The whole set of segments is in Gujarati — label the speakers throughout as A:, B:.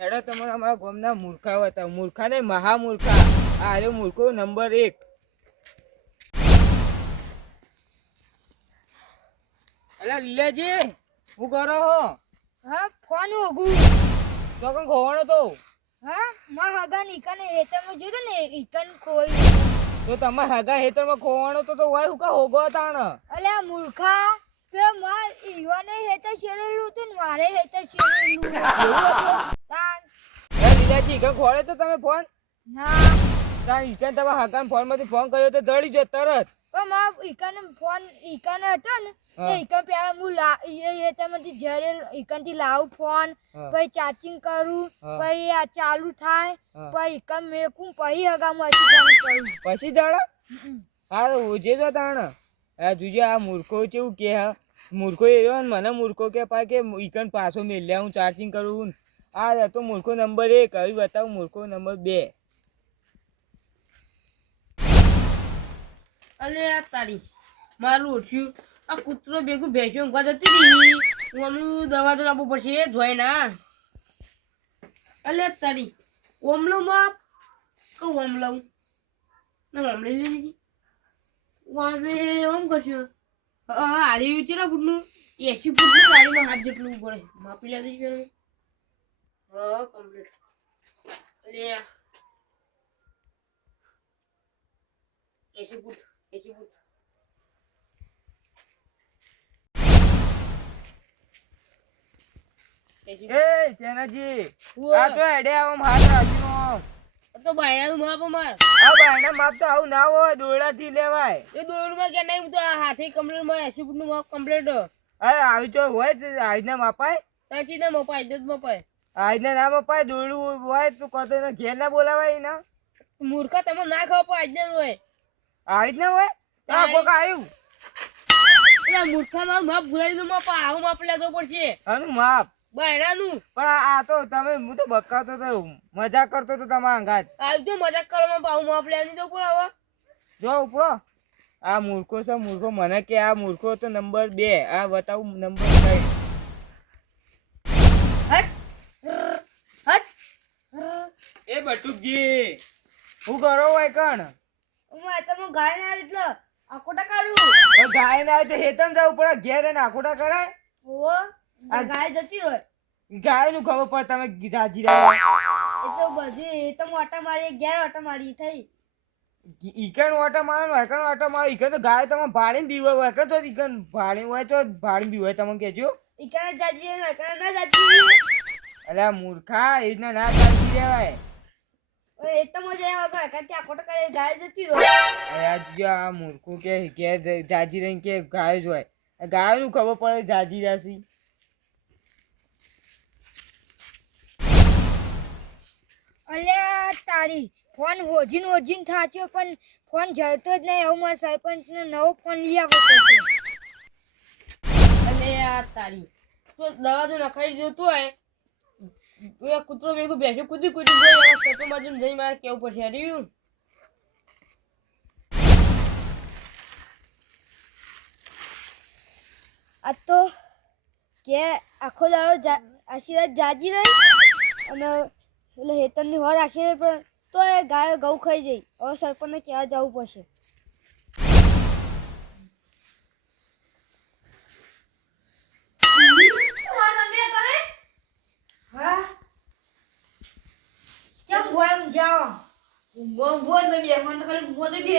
A: એડા તમારા અમારા ગામના મૂર્ખા હતા મૂર્ખા ને મહામૂર્ખા. આ હારે મૂર્ખો નંબર એક. અલા લીલાજી હું કરો હો?
B: હા ફોન હોગું
A: તો કણ ખોવાનો તો.
B: હા માં હગા હેતર હેતરમાં જોયું ને ઈકન કોઈ
A: તો તમારા હગા હેતરમાં ખોવાનો તો તો વાય હુકા હોગો તાણ.
B: અલે આ મૂર્ખા પે માર ઈવાને હેતે શેરેલું હતું ને મારે હેતે શેરેલું. તાન.
A: લીલાજી ઈકન ખોળે તો તમે ફોન
B: ના
A: તાણ ઈકન તમારા હગાને ફોનમાંથી ફોન કર્યો તો દળી જો તરત.
B: પણ માર ઈકન ફોન ઈકન હતો ને
A: હા.
B: ઈકન પેલા હું લા એ હેતમાંથી જરે ઈકનથી લાવું ફોન પછી ચાર્જિંગ કરું પછી આ ચાલુ થાય
A: હા.
B: પછી ઈકન મેકું પછી ફોન કરું.
A: પછી દાડા? હા ઓજે જો તાણ આ જોજે આ મૂર્ખો કેવું કે હા? મૂર્ખો એવો ને મને મૂર્ખો કે પા કે ઈકન પાછો મેલ્યા હું ચાર્જિંગ કરું આ હતો મૂર્ખો નંબર એક હવે બતાવું મૂર્ખો નંબર બે.
C: અલે આ તારી, મારું ઓછું આ કૂતરો ભેગું ભેંસ્યો ઊંઘવા જતી હતી હું આનું દવા તો લાવવું પડશે જોઈ ના અલે તારી ઓમલો માપ કહું ઓમલો ના ઓમલી લીધી વાવે ઓમ કરશું હા હારી કેટલા ફૂટનું એસી ફૂટનું ગાડીમાં હાથ જેટલું પડે માપી લેતી પેલું હા કમ્પ્લીટ અલે એસી ફૂટ એસી ફૂટ
A: એ ચેનાજી આ તો હેડે આમ હાથ રાખીનો
C: તો બાયણાનું માપ અમાર.
A: આ બાયના માપ તો આવું ના હોય દોરડાથી લેવાય.
C: એ દોરમાં કે નહીં તો હાથે કમ્પ્લીટમાં એસી ફૂટનું માપ કમ્પ્લીટ.
A: અરે આવી તો હોય જ આજના માપાય.
C: તાચી ને મપાય તો મપાય.
A: આજના ના પપ્પા દોડવું હોય તું કહો ઘેર ના બોલાવાય ના.
C: મૂર્ખા તમે ના ખાવ પણ આજને હોય.
A: આજના હોય? આ કોક આવ્યું
C: એટલે મૂર્ખા મારું માપ ભૂલાઈ દઉં માપ આવું માપ લેતો પડશે.
A: આનું માપ?
C: બાયણાનું
A: પણ આ તો તમે હું તો બકાતો તો મજાક કરતો તો તમારા અંગાત.
C: આવજો મજાક કરવામાં આવું માપ લેવાની તો પણ હવે.
A: જો આ મૂર્ખો છે મૂર્ખો. મને કે આ મૂર્ખો તો નંબર બે. આ બતાવું નંબર ત્રણ બટુકજી હું કરો હોય કણ?
B: હું તમે ગાય ના એટલે આકોટા
A: કરું ગાય ના તો હેતમ જવું પડે ઘેર એને આકોટા કરાય? ઓ
B: ગાય જતી રહે
A: ગાયનું ખબર પડે તમે જાજી રહ્યા
B: એ તો બધી એ તો મોટા મારી ઘેર ઓટા મારી થઈ.
A: ઈકણ વાટા મારે વાયકણ ઓટા મારે ઈકણ તો ગાય તમે ભાડીને બીવે વાયકણ તો ઈકણ ભાડે હોય તો ભાડીને બીવે તમે કેજો
B: ઈકણ જાજી ને ઈકાને ના જાજી
A: અલ્યા મૂર્ખા એ ના જાજી રહેવાય.
B: એ તો મજા આવે ગાય કાંઈ આકોટા કરે ગાય જતી રહે.
A: અરે જો આ મૂર્ખું કે જાજી ગાય જ હોય. ગાયનું ખબર પડે જાજી રાશી.
B: અલ્યા તારી ફોન હોજીન હોજીન થાચ્યો પણ ફોન જતો જ નહીં. એવું મારા સરપંચને નવો ફોન લઈ આપવો પડશે
C: આ તારી. તો દવા તો નખાઈ દીધો તો હોય એ કૂતરો મેં ભેંસ્યો કૂદી કૂદી ગયો સટુ બાજુ જઈ, મારે કેવું પડશે હર્યું
B: આ તો કે આખો દાડો આશીર્વાદ જાજી રહી અને એટલે હેતનની હોર રાખી રહી, પણ તો એ ગાય ઘઉં ખાઈ જઈ હવે સરપંચને કહેવા જવું પડશે હા કેમ ભોય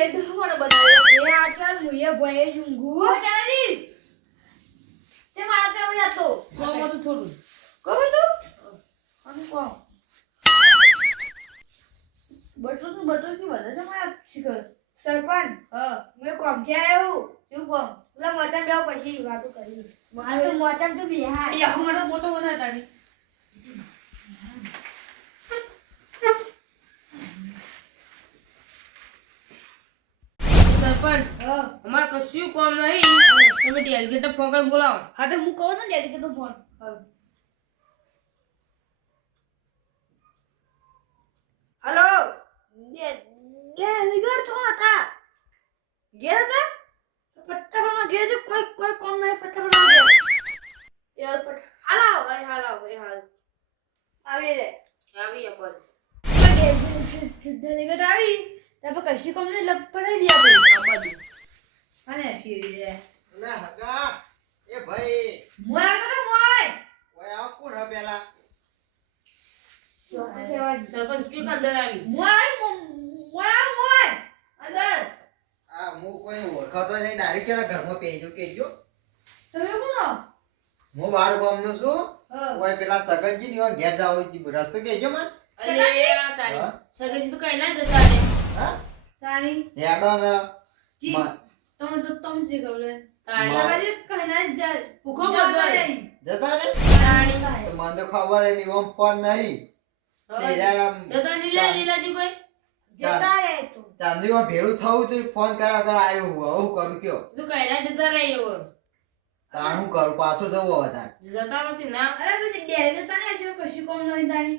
B: એમ જાઓ એ આચાર મુએ ભોય જ ઊંઘું.
C: કોમ હતું થોડું.
B: સરપંચ
C: હા.
B: મેં કોમથી આવ્યો શું કોમ પેલા મોચામ બેવ પછી વાતો કરી. મારું મોચામ તો બિહાર
C: મારો મોટો બનાવે તારી સરપંચ. અમાર કશું કામ નહીં. તમે ડેલિગેટર ફોન કરી બોલાવો.
B: હા તો હું કહું ને ડેલિકેટ નો ફોન. હેલો? ડેલિકેટ તો હતા? ઘેર હતા? પટ્ટામાં ઘેર છે કોઈ કોઈ કામ નહીં પટ્ટામાં ઘેર. યાર પટ હાલાવ ભાઈ હાલો ભાઈ હાલ. આવી રે.
C: આવી એ બસ
D: આવી. તારપર કશી કંપની લપ પડાવી દી અને શીરી
E: હગા એ ભાઈ.
D: મોય કરો મોય.
E: ઓય આવો કોણ હે પેલા?
C: સરપંચ ક્યું અંદર આવી
D: મોય મોય મોય. અંદર.
E: આ હું કોઈ ઓળખાતો નહીં ડાયરેક્ટ કેલા ઘરમાં પેજો કેજો
D: તમે કોણ
E: હું બાર ગામનો છું.
D: હા.
E: ઓય પેલા સગનજી ની ઘેર જાવ રસ્તો કેજો મન.
C: અરે આ તારી સગન તો કઈ ના જતા રે
E: હા?
D: તારી?
E: હેડો ને
D: જી.
E: મ-
D: તમે તો તમ જે ગવલે
C: તારી
E: મા-
D: જ
C: ભૂખો બધો
E: જતા ને
C: તારી
E: તો મને તો ખબર હે નહીં ઓમ ફોન નહીં.
C: હવે
E: એરા આમ
C: જતા લીલા લીલાજી કોઈ?
D: જતા રે તું.
E: ચાંદીમાં ભેળું થવું તો ફોન કર્યા વગર આવ્યો હું. હું કરું કયો?
C: તું કઈ જતા રહી
E: તાણ હું કરું? પાછો જવું હવે તાણ.
C: જતા નથી ના.
D: અરે પછી ડેલી જતા ને હશે કશી કોમ નહીં તારી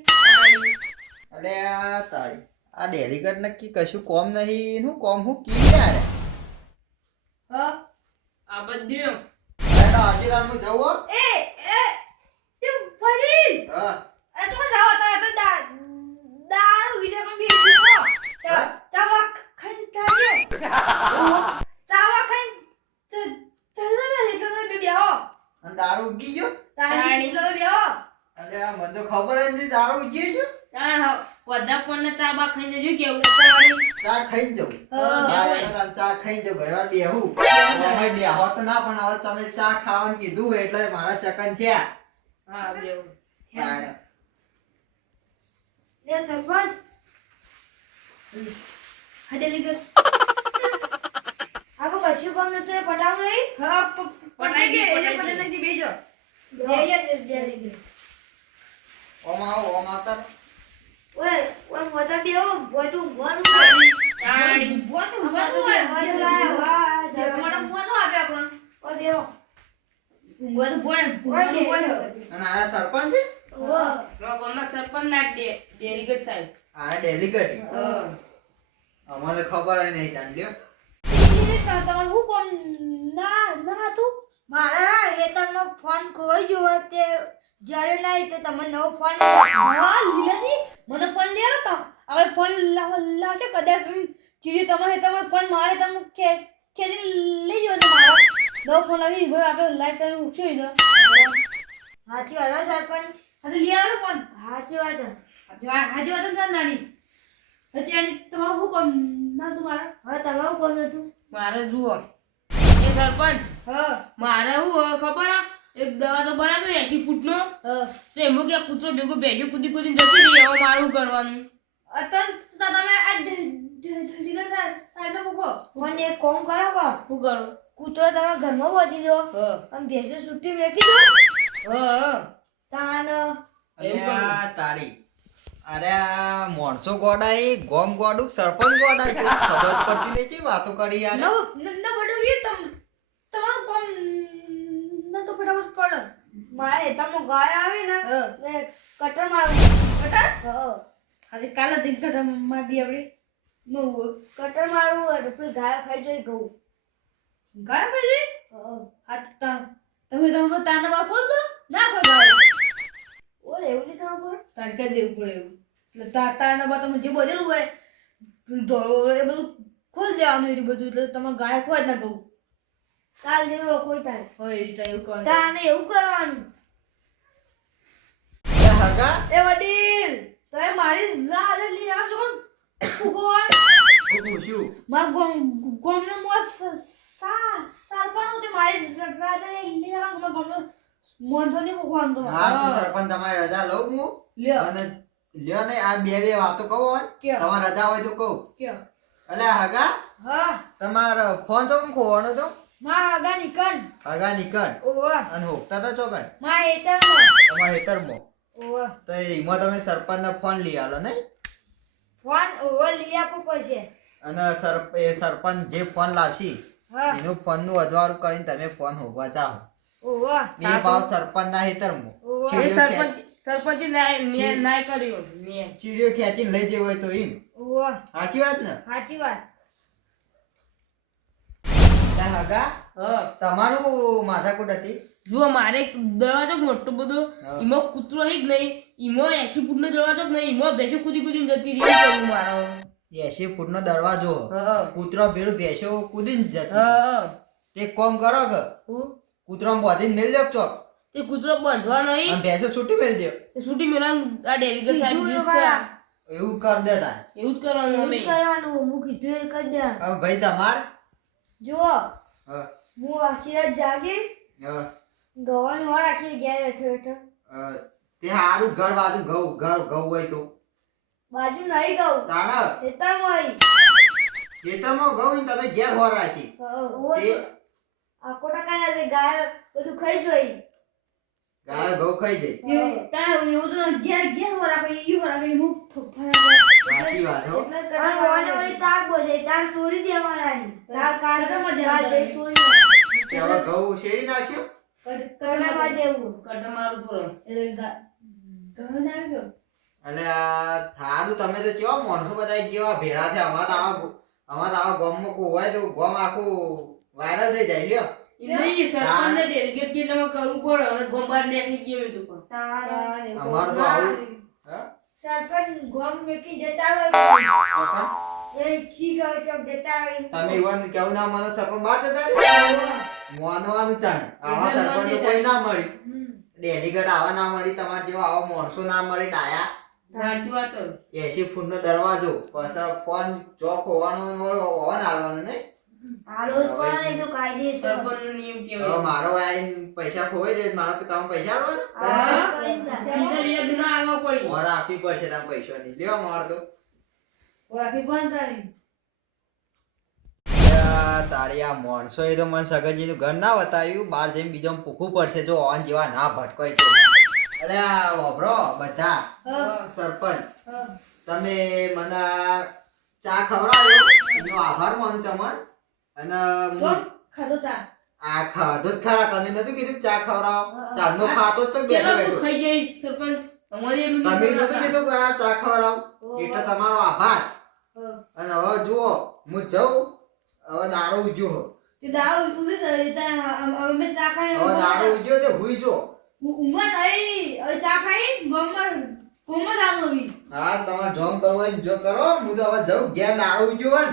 E: અરે આ તાળી આ ડેલીગેટ નક્કી કશું કોમ નહીં. હું કોમ? હું કી યાર?
C: આ
E: બેટા આજે તાણ હું. જવું
D: એ એ તે ફરી
E: હા.
D: એ તો જાવ તારે તો દા દારૂ વિડિયો માં બી
E: હા?
D: ચાવા ખાઈ તારે ચાવા ખાઈ ચાલો મે એટલે તો બે બેહો.
E: અને દારૂ ઉગી ગયો?
D: તારી લો બેહો.
E: અરે આ મને તો ખબર જ નથી દારૂ ઉગી ગયો
C: તાર બધા ફોન ને ચા બા ખાઈને જો કેવું તારી
E: ચા ખાઈ જવું
C: હા.
E: મારે તો તાન ચા ખાઈને જવું ઘરે બેહું બેહો તો ના પણ હવે તમે ચા ખાવાનું કીધું એટલે મારા સેકન્ડ થયા.
C: હા.
D: એ સરપંચ. હડેલી ગયો. આપો કશું કામ નતું એ પટાવ નહીં હા
C: પટાઈ ગઈ, પટાઈ ગઈ.
D: બેજો બેજો
E: ઓમ આવો ઓમ આવતા
D: ઓય ઓય મોટા લાયા સરપંચ ઓ બોય બોય
E: અને આ છે?
D: ઓ
C: મારા સરપંચ ના ડેલીગેટ સાહેબ.
E: આ ડેલીગેટ?
C: હા.
E: અમને ખબર ય નહીં તાણ લ્યો
D: તમારું હું કોમ ના ના હતું. મારા વેતનમાં ફોન ખોવાઈ ગયો તે જ્યારે ના તો તમે નવો ફોન હા લીલાજી મને ફોન લઈ આવતા હવે ફોન લાવશે કદાચ ચીજી તમારે તમે ફોન મારે તમે ખેલી લઈ જવો મારો. નવો ફોન આવી ભાઈ આપણે લાઈટ કરી ઉઠ્યો ને હાચી વાત સરપંચ. હા તો લઈ આવો ફોન હાચી વાત હાચી વાત છે નાની. અત્યારે તમારું શું કામ ના તું મારા? હા તમારું કામ હતું
C: મારે જુઓ. એ સરપંચ
D: હા.
C: મારે હું ખબર આ એક દવા તો બનાવતો એસી ફૂટનો.
D: નો
C: તો એમાં કે કૂતરો ભેગો ભેગો કૂદી કૂદી જતી રહી હવે મારું કરવાનું.
D: અતન તમે આ ઢીગર સાહેબ મૂકો. પણ એક કોમ કરો કો.
C: શું કરું?
D: કૂતરો તમે ઘરમાં બોધી દો
C: હા.
D: અને ભેંસો છૂટી વેકી દો.
C: હા
D: તાન.
E: અરે આ તારી. અરે આ ગોડાઈ ગોમ ગોડું સરપંચ ગોડાઈ ખબર પડતી નહીં વાતો કરી યાર.
D: ન ન બડો તમ ફટાફટ કર મારે તમે ગાય આવે ને ને કટર મારું કટર હા આજે કાલે દિન કટર માર દી આપણે નો કટર મારું હોય તો ગાય ખાઈ જાય ગયું ગાય ખાઈ જાય? હા. તા. તમે તમે તાને બાર ખોલ દો ના ખોલ ગાય ઓલે એવું નહીં કરવું પડે તાર કે દેવું પડે એવું. એટલે તાર તારના બા તમે જે બોલેલું હોય એ બધું ખોલ દેવાનું એ બધું. એટલે તમે ગાય ખોજ ના કહું કાલ દેવો કોઈ તારે. હોય રીતે એવું કરવાનું. તાને એવું કરવાનું.
E: હગા.
D: એ વડીલ તમે મારી રાહ લઈ આવો છો કોણ
E: હું પૂછ્યું
D: માર ગોમ ગોમને મો સા સરપંચ ઉતે મારી રાહ લઈ આવો. માર મોંઢો ની ફુગવાન તો
E: હા તો સરપંચ તમારી રજા લઉં હું.
D: લ્યો.
E: અને લ્યો ને આ બે બે વાતો કહો તમારે રજા હોય તો કહું.
D: કે
E: અલે હગા
D: હા.
E: તમારો ફોન તો કોણ ખોવાનો તો?
D: માં આગા નીકળ
E: હગા નીકળ
D: ઓવા.
E: અને હોકતા તા ચોકડ?
D: માં હેટર
E: તમારા મો
D: ઓવા.
E: તો એમાં તમે સરપંચનો ફોન લઈ આલો ને
D: ફોન ઓવો લઈ આપો પછી.
E: અને સર એ સરપંચ જે ફોન લાવશી એનું ફોનનું અજવાળું કરીને તમે ફોન હોવા ચાહો
D: ઓવા.
E: એ ભાવ સરપંચ ના હેતર
D: મો
C: એ સરપંચ સરપંચ ન્યાય ન્યાય કર્યો
E: ચીડિયો ખેંચીને લઈ જવો હોય તો એમ.
D: ઓવા.
E: સાચી વાત ને?
D: સાચી વાત.
E: હગા. તમારું માથાકૂટ હતી.
C: જો મારે દરવાજો મોટો બધો. એમાં કૂતરો હી જ નહીં? એમાં એસી ફૂટ નો દરવાજો જ નહીં? એમાં ભેંસો કૂદી કૂદીને જતી રહી કરું મારો.
E: એસી ફૂટ નો દરવાજો કૂતરો ભેરું ભેંસો કૂદીને જતી તે કોમ કરો કે
C: હું?
E: કૂતરો બાંધીને મેલ દો ચોક.
C: તે કૂતરો બાંધવા નહીં.
E: અને ભેંસો છૂટી મેલ દો.
C: તે છૂટી મેળા આ ડેલિગેટ સાહેબ
E: એવું કર દે તાર.
C: એવું જ કરવાનું અમે.
B: કરવાનું. હું કીધું એ કરી દે.
E: હવે ભાઈ તમાર
B: જો
E: હું.
B: આશીર્વાદ જાગી. ગવન વાર રાખી ઘેર બેઠો બેઠો
E: તે હારું ઘર બાજુ ઘઉં ઘર ઘઉં હોય તો.
B: બાજુ નહીં ગયું
E: તાણા.
B: ખેતરમાં આવી
E: ખેતરમાં ઘઉં તમે ઘેર હોરા છે
B: આખો ટકા ગાય બધું ખાઈ જોઈ
E: ગાય ઘઉં ખાઈ જાય. સાચી વાત હો.
B: એટલે કરીને વળી તાર બોલે તાર ચોરી દેવાના અહીં. તાર કાઢવામાં તાર જઈ ચોરી
E: તે હવે શેરી નાખ્યો?
B: કરવા દેવું.
C: કટર મારું પૂરો.
E: અને આ સારું તમે તો કેવા માણસો બધા કેવા ભેળા છે અમાર તો આવા અમાર આવા ગામમાં કોઈ હોય તો ગમ આખું વાયરલ થઈ જાય લ્યો.
C: નહીં સરપંચ ને ડેલિગેટ કે કરવું પડે? હવે ગોંબાર નીકળી ગયો મેં તો પણ.
B: તાર.
E: અમાર તો આવું.
B: સરપંચ ગોમ મેકી જતા હોય. એ છી ગયો ચોક જતા હોય?
E: તમે યુવાન કેવું ના મને? સરપંચ બહાર જતા માનવાનું તાણ આવા સરપંચ કોઈ ના મળી.
B: હમ.
E: ડેલીગઢ આવા ના મળી તમારા જેવા આવા માણસો ના મળી ડાયા.
C: સાચી
E: એસી ફૂટ નો દરવાજો. પછી ફોન ચોક હોવાનો હોવાને હાલવાનો ને મારો પૈસા ખોવાઈ જાય મારા પિતા પૈસા મારે આપવી પડશે તમે પૈસા નહીં લેવા માર તો. તારી. આ માણસો એ તો મને સગનજીનું ઘર ના બતાવ્યું. બહાર જઈને બીજો પૂખવું પડશે. જો ઓન જેવા ના ભટકાય તો. અરે આ વાપરો બધા. સરપંચ. તમે મને ચા ખવડાવ્યો આભાર માનું તમને. અને હું- આ ખાધો ખરા. તમે નતું કીધું ચા ખવડાવો? ચાંદનો ખાતો જ તો બેઠો.
C: ખાઈ સરપંચ.
E: તમે નતું કીધું કે આ ચા ખવડાવો? એટલે તમારો આભાર. અને હવે જુઓ હું જઉં હવે દારૂ ઉજ્યો હવે દારૂ ઉજ્યો તે હુઈ જો હા તમારે જોમ કરવો જો કરો. હું તો હવે જઉં ઘેર દારૂ ઉજ્યો હોય